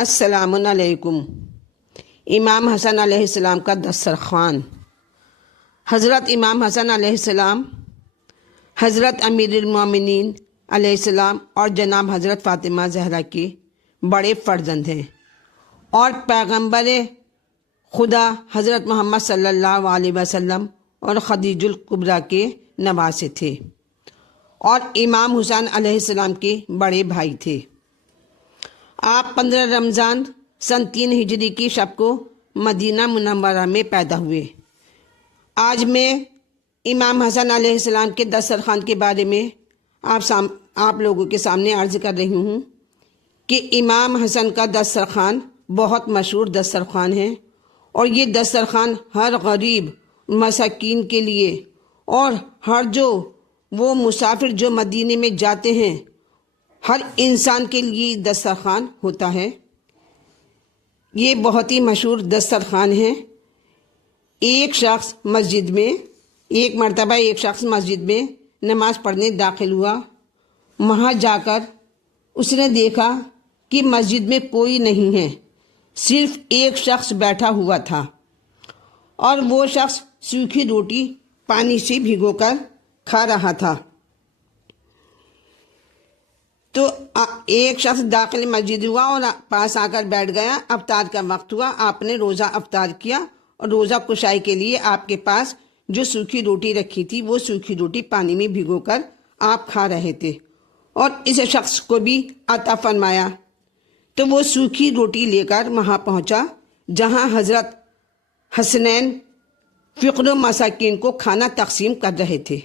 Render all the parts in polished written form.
السلام علیکم۔ امام حسن علیہ السلام کا دسترخوان۔ حضرت امام حسن علیہ السلام حضرت امیر المومنین علیہ السلام اور جناب حضرت فاطمہ زہرا کے بڑے فرزند ہیں اور پیغمبر خدا حضرت محمد صلی اللہ علیہ وسلم اور خدیجہ الکبریٰ کے نواسے تھے اور امام حسین علیہ السلام کے بڑے بھائی تھے۔ آپ 15 رمضان سن 3 ہجری کی شب کو مدینہ منورہ میں پیدا ہوئے۔ آج میں امام حسن علیہ السلام کے دسترخوان کے بارے میں آپ لوگوں کے سامنے عرض کر رہی ہوں کہ امام حسن کا دسترخوان بہت مشہور دسترخوان ہے اور یہ دسترخوان ہر غریب مساکین کے لیے اور وہ مسافر جو مدینے میں جاتے ہیں ہر انسان کے لیے دسترخوان ہوتا ہے۔ یہ بہت ہی مشہور دسترخوان ہے۔ ایک مرتبہ ایک شخص مسجد میں نماز پڑھنے داخل ہوا۔ وہاں جا کر اس نے دیکھا کہ مسجد میں کوئی نہیں ہے، صرف ایک شخص بیٹھا ہوا تھا اور وہ شخص سوکھی روٹی پانی سے بھگو کر کھا رہا تھا۔ تو ایک شخص داخل مسجد ہوا اور پاس آ کر بیٹھ گیا۔ افطار کا وقت ہوا، آپ نے روزہ افطار کیا اور روزہ کشائی کے لیے آپ کے پاس جو سوکھی روٹی رکھی تھی وہ سوکھی روٹی پانی میں بھگو کر آپ کھا رہے تھے اور اس شخص کو بھی عطا فرمایا۔ تو وہ سوکھی روٹی لے کر وہاں پہنچا جہاں حضرت حسنین فقر و مساکین کو کھانا تقسیم کر رہے تھے۔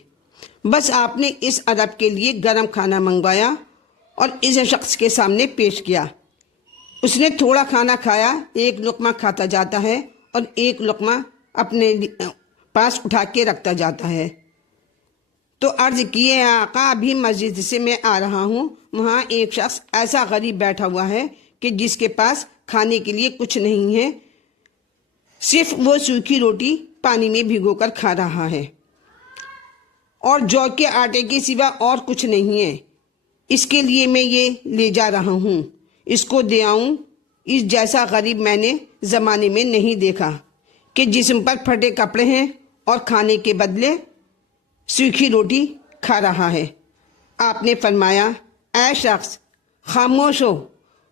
بس آپ نے اس عرب کے لیے گرم کھانا منگوایا اور اس شخص کے سامنے پیش کیا۔ اس نے تھوڑا کھانا کھایا، ایک لقمہ کھاتا جاتا ہے اور ایک لقمہ اپنے پاس اٹھا کے رکھتا جاتا ہے۔ تو عرض کیے آقا ابھی مسجد سے میں آ رہا ہوں، وہاں ایک شخص ایسا غریب بیٹھا ہوا ہے کہ جس کے پاس کھانے کے لیے کچھ نہیں ہے، صرف وہ سوکھی روٹی پانی میں بھگو کر کھا رہا ہے اور جو کے آٹے کے سوا اور کچھ نہیں ہے۔ اس کے لیے میں یہ لے جا رہا ہوں، اس کو دے آؤں۔ اس جیسا غریب میں نے زمانے میں نہیں دیکھا کہ جسم پر پھٹے کپڑے ہیں اور کھانے کے بدلے سوکھی روٹی کھا رہا ہے۔ آپ نے فرمایا اے شخص خاموش ہو،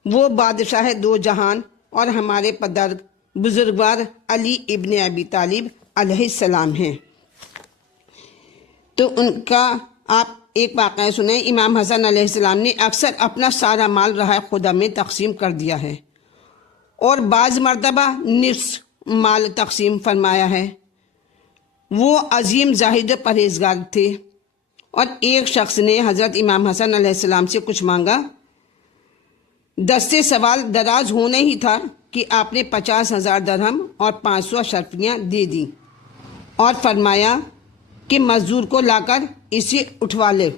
وہ بادشاہ دو جہان اور ہمارے پدر بزرگوار علی ابن ابی طالب علیہ السلام ہیں۔ تو ان کا آپ ایک واقعہ سنیں۔ امام حسن علیہ السلام نے اکثر اپنا سارا مال رہا خدا میں تقسیم کر دیا ہے اور بعض مرتبہ نصف مال تقسیم فرمایا ہے۔ وہ عظیم زاہد پرہیزگار تھے اور ایک شخص نے حضرت امام حسن علیہ السلام سے کچھ مانگا۔ دستے سوال دراز ہونے ہی تھا کہ آپ نے 50,000 درہم اور 500 اشرفیاں دے دیں اور فرمایا کہ مزدور کو لا کر اسے اٹھوا لے۔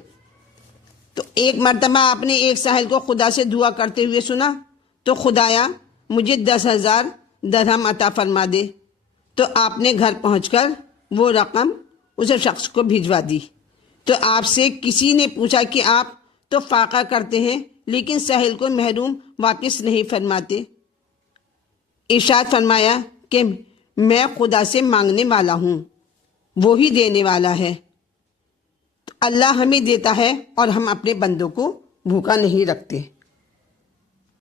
تو ایک مرتبہ آپ نے ایک ساحل کو خدا سے دعا کرتے ہوئے سنا، تو خدایا مجھے 10,000 درہم عطا فرما دے۔ تو آپ نے گھر پہنچ کر وہ رقم اس شخص کو بھجوا دی۔ تو آپ سے کسی نے پوچھا کہ آپ تو فاقہ کرتے ہیں لیکن ساحل کو محروم واپس نہیں فرماتے۔ ارشاد فرمایا کہ میں خدا سے مانگنے والا ہوں، وہی دینے والا ہے۔ تو اللہ ہمیں دیتا ہے اور ہم اپنے بندوں کو بھوکا نہیں رکھتے۔